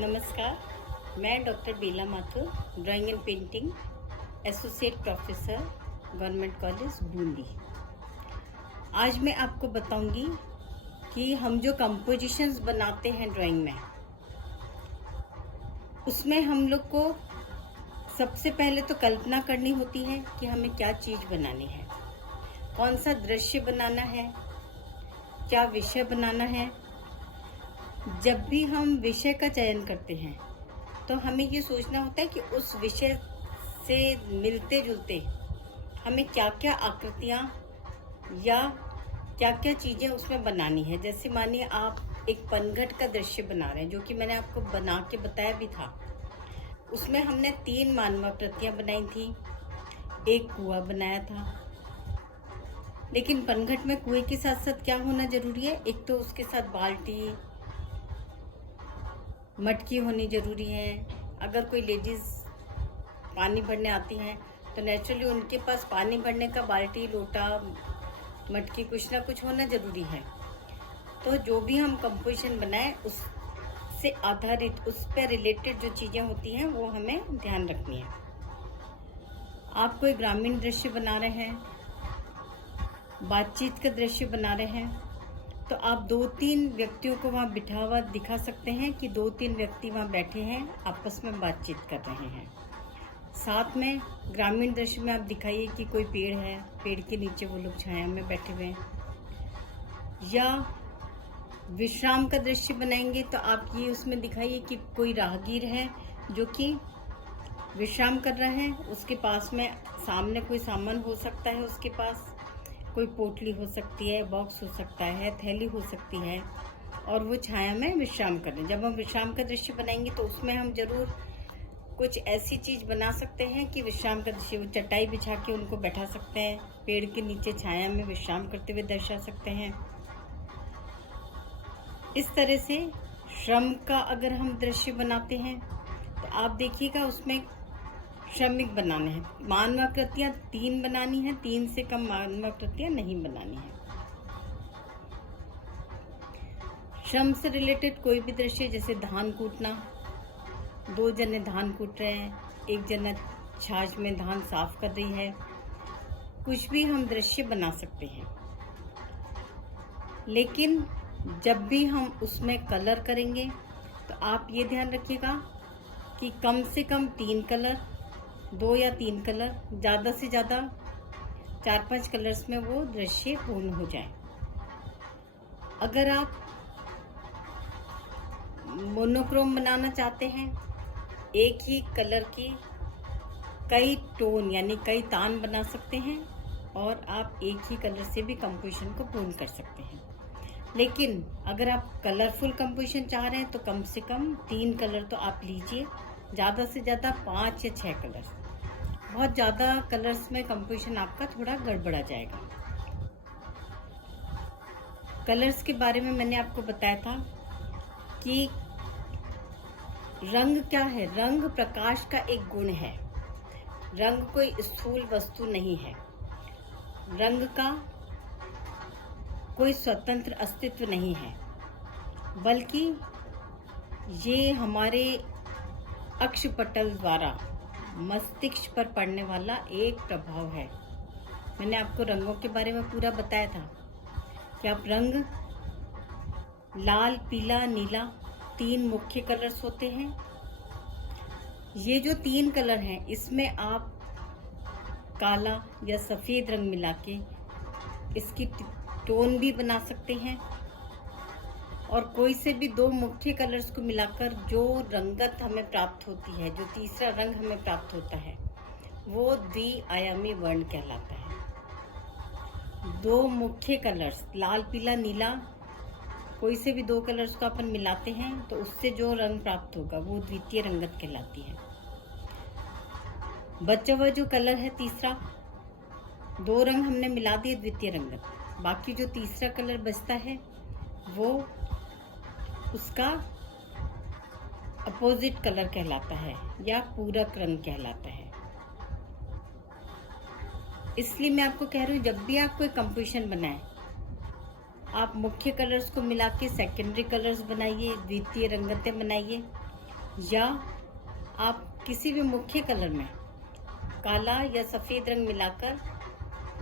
नमस्कार, मैं doctor Bela Mathur, drawing and painting associate professor, government college Bundi. आज मैं आपको बताऊंगी कि हम जो कंपोजिशंस बनाते हैं ड्राइंग में, उसमें हम लोग को सबसे पहले तो कल्पना करनी होती है कि हमें क्या चीज़ बनानी है, कौन सा दृश्य बनाना है, क्या विषय बनाना है। जब भी हम विषय का चयन करते हैं तो हमें ये सोचना होता है कि उस विषय से मिलते जुलते हमें क्या क्या आकृतियाँ या क्या क्या चीज़ें उसमें बनानी है। जैसे मानिए आप एक पनघट का दृश्य बना रहे हैं, जो कि मैंने आपको बना के बताया भी था। उसमें हमने 3 मानवाकृतियाँ बनाई थी, एक कुआं बनाया था। लेकिन पनघट में कुएं के साथ साथ क्या होना जरूरी है? एक तो उसके साथ बाल्टी, मटकी होनी ज़रूरी है। अगर कोई लेडीज़ पानी भरने आती हैं तो नेचुरली उनके पास पानी भरने का बाल्टी, लोटा, मटकी कुछ ना कुछ होना ज़रूरी है। तो जो भी हम कंपोजिशन बनाएं उससे आधारित, उस पर रिलेटेड जो चीज़ें होती हैं वो हमें ध्यान रखनी है। आप कोई ग्रामीण दृश्य बना रहे हैं, बातचीत का दृश्य बना रहे हैं, तो आप 2-3 व्यक्तियों को वहाँ बिठा हुआ दिखा सकते हैं कि 2-3 व्यक्ति वहाँ बैठे हैं, आपस में बातचीत कर रहे हैं। साथ में ग्रामीण दृश्य में आप दिखाइए कि कोई पेड़ है, पेड़ के नीचे वो लोग छाया में बैठे हुए हैं। या विश्राम का दृश्य बनाएंगे तो आप ये उसमें दिखाइए कि कोई राहगीर है जो कि विश्राम कर रहा है, उसके पास में सामने कोई सामान हो सकता है, उसके पास कोई पोटली हो सकती है, बॉक्स हो सकता है, थैली हो सकती है, और वो छाया में विश्राम कर रहे हैं। जब हम विश्राम का दृश्य बनाएंगे तो उसमें हम जरूर कुछ ऐसी चीज़ बना सकते हैं कि विश्राम का दृश्य, वो चटाई बिछा के उनको बैठा सकते हैं, पेड़ के नीचे छाया में विश्राम करते हुए दर्शा सकते हैं। इस तरह से श्रम का अगर हम दृश्य बनाते हैं तो आप देखिएगा उसमें श्रमिक बनाने हैं। मानवाकृतियाँ 3 बनानी है, 3 से कम मानवाकृतियाँ नहीं बनानी है। श्रम से रिलेटेड कोई भी दृश्य, जैसे धान कूटना, 2 जने धान कूट रहे हैं, एक जना छाछ में धान साफ कर रही है, कुछ भी हम दृश्य बना सकते हैं। लेकिन जब भी हम उसमें कलर करेंगे तो आप ये ध्यान रखिएगा कि कम से कम 3 कलर, 2 या 3 कलर, ज़्यादा से ज़्यादा 4-5 कलर्स में वो दृश्य पूर्ण हो जाए। अगर आप मोनोक्रोम बनाना चाहते हैं, एक ही कलर की कई टोन यानी कई तान बना सकते हैं, और आप एक ही कलर से भी कंपोजिशन को पूर्ण कर सकते हैं। लेकिन अगर आप कलरफुल कंपोजिशन चाह रहे हैं तो कम से कम 3 कलर तो आप लीजिए, ज़्यादा से ज़्यादा 5 या 6 कलर। बहुत ज़्यादा कलर्स में कंपोजिशन आपका थोड़ा गड़बड़ा जाएगा। कलर्स के बारे में मैंने आपको बताया था कि रंग क्या है। रंग प्रकाश का एक गुण है। रंग कोई स्थूल वस्तु नहीं है। रंग का कोई स्वतंत्र अस्तित्व नहीं है, बल्कि ये हमारे अक्षपटल द्वारा मस्तिष्क पर पड़ने वाला एक प्रभाव है। मैंने आपको रंगों के बारे में पूरा बताया था कि आप रंग, लाल, पीला, नीला, 3 मुख्य कलर्स होते हैं। ये जो 3 कलर हैं, इसमें आप काला या सफ़ेद रंग मिला के इसकी टोन भी बना सकते हैं, और कोई से भी 2 मुख्य कलर्स को मिलाकर जो रंगत हमें प्राप्त होती है, जो तीसरा रंग हमें प्राप्त होता है, वो द्विआयामी वर्ण कहलाता है। 2 मुख्य कलर्स, लाल, पीला, नीला, कोई से भी 2 कलर्स को अपन मिलाते हैं तो उससे जो रंग प्राप्त होगा वो द्वितीय रंगत कहलाती है। बचा हुआ जो कलर है तीसरा, 2 रंग हमने मिला दिए, द्वितीय रंगत। बाकी जो तीसरा कलर बचता है वो उसका अपोजिट कलर कहलाता है या पूरक रंग कहलाता है। इसलिए मैं आपको कह रही हूँ, जब भी आप कोई कंपोजिशन बनाएं, आप मुख्य कलर्स को मिला के सेकेंडरी कलर्स बनाइए, द्वितीय रंगतें बनाइए, या आप किसी भी मुख्य कलर में काला या सफ़ेद रंग मिलाकर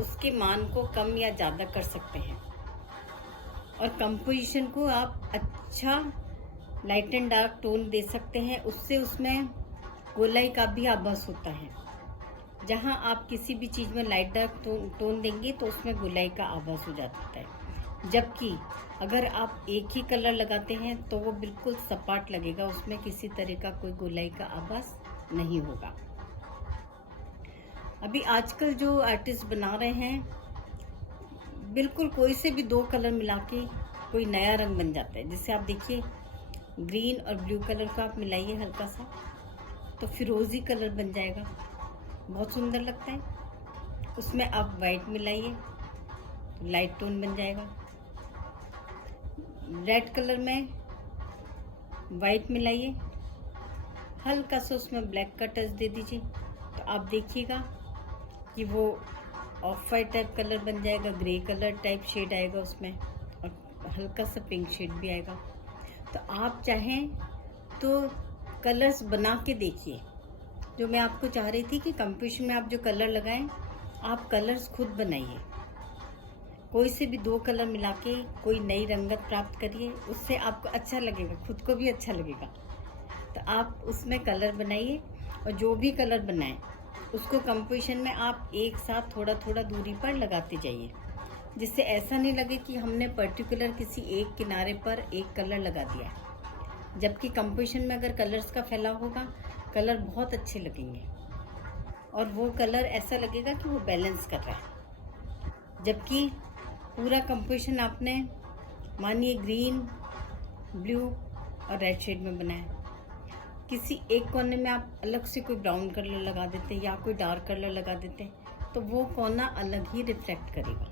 उसके मान को कम या ज़्यादा कर सकते हैं। और कंपोजिशन को आप अच्छा लाइट एंड डार्क टोन दे सकते हैं, उससे उसमें गोलाई का भी आभास होता है। जहां आप किसी भी चीज़ में लाइट डार्क टोन देंगे तो उसमें गोलाई का आभास हो जाता है, जबकि अगर आप एक ही कलर लगाते हैं तो वो बिल्कुल सपाट लगेगा, उसमें किसी तरह का कोई गोलाई का आभास नहीं होगा। अभी आजकल जो आर्टिस्ट बना रहे हैं, बिल्कुल कोई से भी दो कलर मिला के कोई नया रंग बन जाता है। जैसे आप देखिए, ग्रीन और ब्लू कलर का आप मिलाइए हल्का सा, तो फिरोजी कलर बन जाएगा, बहुत सुंदर लगता है। उसमें आप वाइट मिलाइए, लाइट टोन बन जाएगा। रेड कलर में वाइट मिलाइए, हल्का सा उसमें ब्लैक का टच दे दीजिए, तो आप देखिएगा कि वो ऑफ वाइट टाइप कलर बन जाएगा, ग्रे कलर टाइप शेड आएगा उसमें, और हल्का सा पिंक शेड भी आएगा। तो आप चाहें तो कलर्स बना के देखिए। जो मैं आपको चाह रही थी कि कंपोजिशन में आप जो कलर लगाएं, आप कलर्स खुद बनाइए। कोई से भी दो कलर मिला के कोई नई रंगत प्राप्त करिए, उससे आपको अच्छा लगेगा, खुद को भी अच्छा लगेगा। तो आप उसमें कलर बनाइए, और जो भी कलर बनाएं उसको कंपोजिशन में आप एक साथ थोड़ा थोड़ा दूरी पर लगाते जाइए, जिससे ऐसा नहीं लगे कि हमने पर्टिकुलर किसी एक किनारे पर एक कलर लगा दिया। जबकि कंपोजिशन में अगर कलर्स का फैलाव होगा, कलर बहुत अच्छे लगेंगे, और वो कलर ऐसा लगेगा कि वो बैलेंस कर रहा है। जबकि पूरा कंपोजिशन आपने मानिए ग्रीन, ब्लू और रेड शेड में बनाया, किसी एक कोने में आप अलग से कोई ब्राउन कलर लगा देते या कोई डार्क कलर लगा देते, तो वो कोना अलग ही रिफ्लेक्ट करेगा।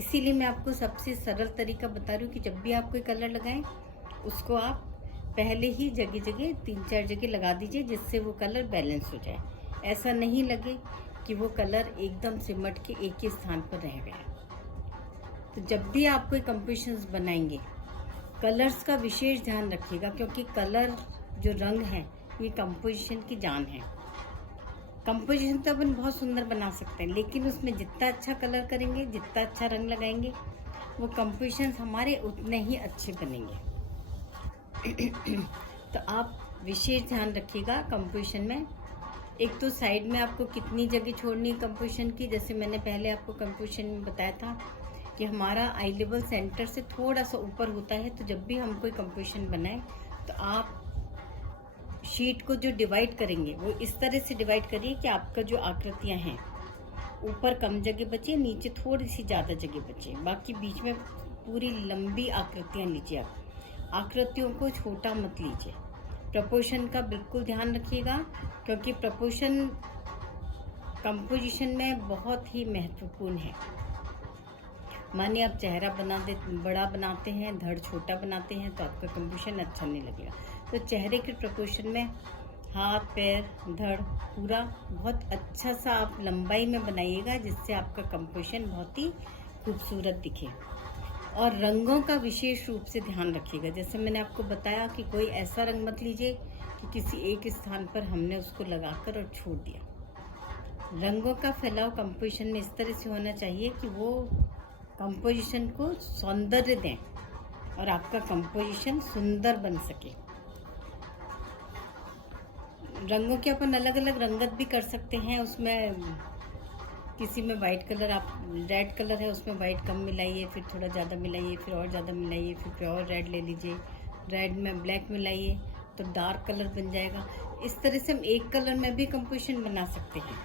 इसीलिए मैं आपको सबसे सरल तरीका बता रही हूँ कि जब भी आप कोई कलर लगाएं, उसको आप पहले ही जगह जगह 3-4 जगह लगा दीजिए, जिससे वो कलर बैलेंस हो जाए। ऐसा नहीं लगे कि वो कलर एकदम सिमट के एक ही स्थान पर रह गया। तो जब भी आप कोई कंपोजिशंस बनाएंगे, कलर्स का विशेष ध्यान रखिएगा, क्योंकि कलर जो रंग है, ये कंपोजिशन की जान है। कंपोजिशन तो अपन बहुत सुंदर बना सकते हैं, लेकिन उसमें जितना अच्छा कलर करेंगे, जितना अच्छा रंग लगाएंगे, वो कंपोजिशन हमारे उतने ही अच्छे बनेंगे। तो आप विशेष ध्यान रखिएगा कंपोजिशन में। एक तो साइड में आपको कितनी जगह छोड़नी है कंपोजिशन की, जैसे मैंने पहले आपको कंपोजिशन में बताया था कि हमारा आई लेवल सेंटर से थोड़ा सा ऊपर होता है। तो जब भी हम कोई कंपोजिशन बनाएं, तो आप शीट को जो डिवाइड करेंगे, वो इस तरह से डिवाइड करिए कि आपका जो आकृतियां हैं, ऊपर कम जगह बचे, नीचे थोड़ी सी ज़्यादा जगह बचे, बाकी बीच में पूरी लंबी आकृतियां लीजिए। आप आकृतियों को छोटा मत लीजिए। प्रपोर्शन का बिल्कुल ध्यान रखिएगा, क्योंकि प्रपोर्शन कंपोजिशन में बहुत ही महत्वपूर्ण है। मानिए आप चेहरा बड़ा बनाते हैं, धड़ छोटा बनाते हैं, तो आपका कंपोजिशन अच्छा नहीं लगेगा। तो चेहरे के प्रपोर्शन में हाथ, पैर, धड़ पूरा बहुत अच्छा सा आप लंबाई में बनाइएगा, जिससे आपका कंपोजिशन बहुत ही खूबसूरत दिखे। और रंगों का विशेष रूप से ध्यान रखिएगा। जैसे मैंने आपको बताया कि कोई ऐसा रंग मत लीजिए कि किसी एक स्थान पर हमने उसको लगाकर और छोड़ दिया। रंगों का फैलाव कंपोजिशन में इस तरह से होना चाहिए कि वो कंपोजिशन को सौंदर्य दें और आपका कंपोजिशन सुंदर बन सके। रंगों के अपन अलग अलग रंगत भी कर सकते हैं। उसमें किसी में वाइट कलर, आप रेड कलर है उसमें वाइट कम मिलाइए, फिर थोड़ा ज़्यादा मिलाइए, फिर और ज़्यादा मिलाइए, फिर प्योर रेड ले लीजिए, रेड में ब्लैक मिलाइए तो डार्क कलर बन जाएगा। इस तरह से हम एक कलर में भी कंपोजिशन बना सकते हैं।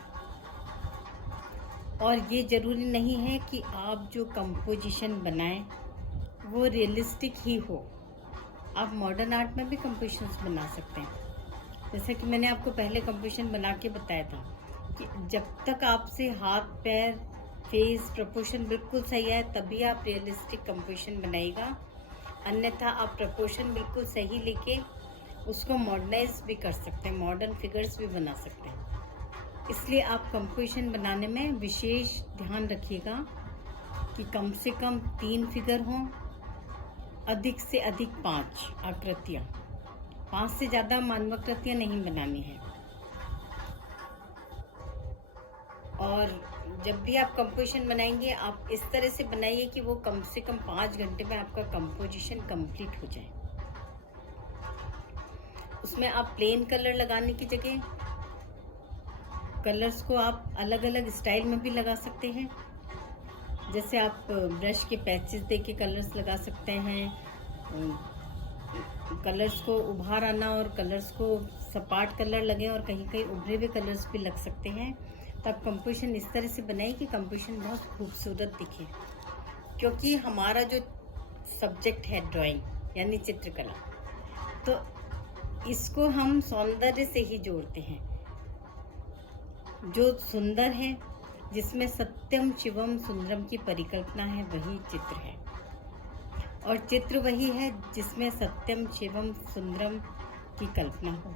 और ये ज़रूरी नहीं है कि आप जो कंपोजिशन बनाएं वो रियलिस्टिक ही हो। आप मॉडर्न आर्ट में भी कंपोजिशंस बना सकते हैं। जैसे कि मैंने आपको पहले कंपोजिशन बना के बताया था कि जब तक आपसे हाथ, पैर, फेस प्रपोर्शन बिल्कुल सही है, तभी आप रियलिस्टिक कंपोजिशन बनाइएगा। अन्यथा आप प्रपोर्शन बिल्कुल सही लेके उसको मॉडर्नाइज भी कर सकते हैं, मॉडर्न फिगर्स भी बना सकते हैं। इसलिए आप कंपोजिशन बनाने में विशेष ध्यान रखिएगा कि कम से कम 3 फिगर हों, अधिक से अधिक 5 आकृतियाँ। 5 से ज़्यादा मानवाकृतियाँ नहीं बनानी है। और जब भी आप कंपोजिशन बनाएंगे आप इस तरह से बनाइए कि वो कम से कम 5 घंटे में आपका कंपोजिशन कंप्लीट हो जाए। उसमें आप प्लेन कलर लगाने की जगह कलर्स को आप अलग अलग स्टाइल में भी लगा सकते हैं। जैसे आप ब्रश के पैचेस दे के कलर्स लगा सकते हैं, कलर्स को उभार आना और कलर्स को सपाट कलर लगे और कहीं कहीं उभरे हुए कलर्स भी लग सकते हैं। तो आप कंपोजिशन इस तरह से बनाइए कि कंपोजिशन बहुत खूबसूरत दिखे, क्योंकि हमारा जो सब्जेक्ट है ड्राइंग यानी चित्रकला, तो इसको हम सौंदर्य से ही जोड़ते हैं। जो सुंदर है, जिसमें सत्यम शिवम सुंदरम की परिकल्पना है, वही चित्र है। और चित्र वही है जिसमें सत्यम शिवम सुंदरम की कल्पना हो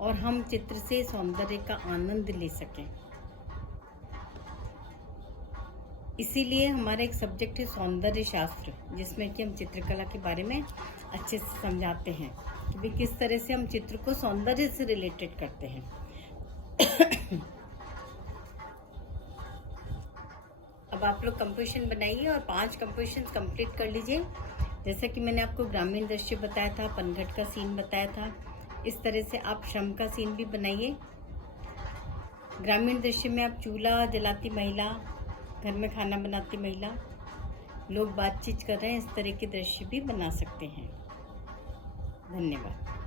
और हम चित्र से सौंदर्य का आनंद ले सकें। इसीलिए हमारा एक सब्जेक्ट है सौंदर्य शास्त्र, जिसमें कि हम चित्रकला के बारे में अच्छे से समझाते हैं कि भाई किस तरह से हम चित्र को सौंदर्य से रिलेटेड करते हैं। अब आप लोग कंपोजिशन बनाइए और 5 कंपोजिशन कंप्लीट कर लीजिए। जैसा कि मैंने आपको ग्रामीण दृश्य बताया था, पनघट का सीन बताया था, इस तरह से आप श्रम का सीन भी बनाइए। ग्रामीण दृश्य में आप चूल्हा जलाती महिला, घर में खाना बनाती महिला, लोग बातचीत कर रहे हैं, इस तरह के दृश्य भी बना सकते हैं। धन्यवाद।